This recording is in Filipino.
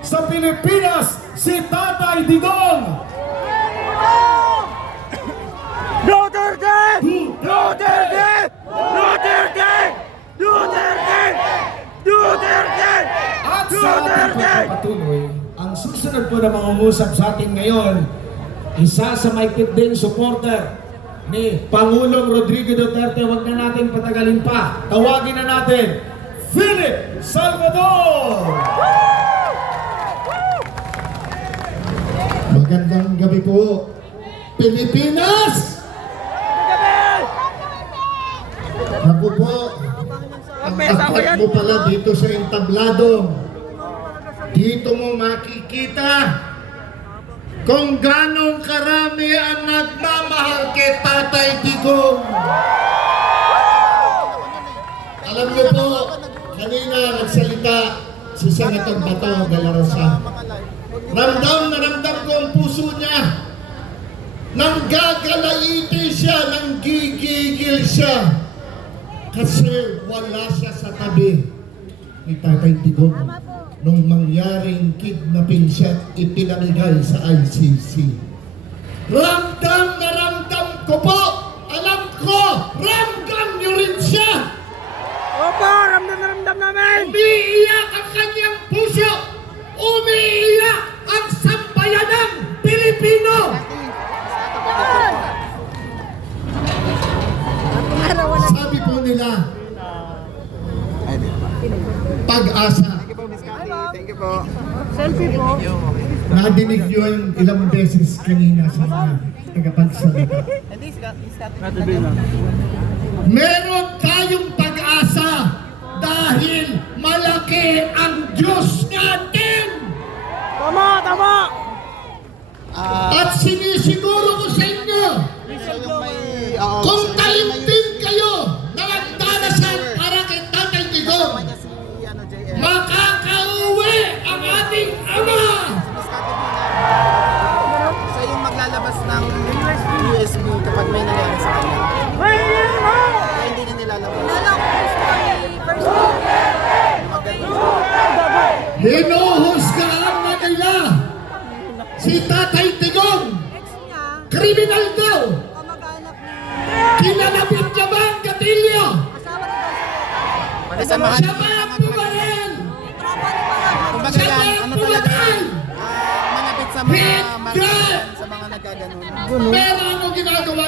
Sa Pilipinas, si Tatay Digong! Duterte! Duterte! Duterte! Duterte! Duterte! At sa ating pagpapatuloy, ang susunod po na mangungusap sa atin ngayon, isa sa maigpit ding supporter ni Pangulong Rodrigo Duterte. Huwag na natin patagalin pa. Tawagin na natin, Philip Salvador! Magandang gabi po, Pilipinas! Naku po, ang tapat mo pala dito sa entablado. Dito mo makikita kung ganong karami ang nagmamahal kay Tatay Digong. Alam niyo po, kanina nagsalita si Senator Bato de la Rosa. Ramdam na ramdam ko ang puso niya. Nanggagalaiti siya, nanggigigil siya. Kasi wala siya sa tabi ni Tatay Digong nung mangyaring kidnapin siya at ipinamigay sa ICC. Ramdam na ramdam ko po! Alam ko, ramdam niyo rin siya! Opo, ramdam na ramdam namin! Umiiyak ang kanyang puso! Umiiyak ang sambayanang Pilipino! Sabi po nila, pag-asa. Thank you po. Selfie po. Nadinig nyo yung ilang beses kanina sa mga tagapagsalita. Meron tayong pag-asa dahil malaki ang Diyos natin! Tama, tama! At sinisiguro ko sa inyo, kung taimtim kayo na nagdarasal para kay Tatay Digong, makakauwi ang ating Ama! Siya yung maglalabas ng USB kapag may nangyari sa kanya. Kaya hindi na nilalabas. Hinuhusgahan na nila si Tatay Digong. Kriminal daw. Kinalapit niya ba ang gatilyo? Samahan Siya ba ang pumaril? kumbaga Siya ba yan, ang ano talaga, pumatay? malapit sa mga Hindi! sa mga nagkaganon. Pero ano ginagawa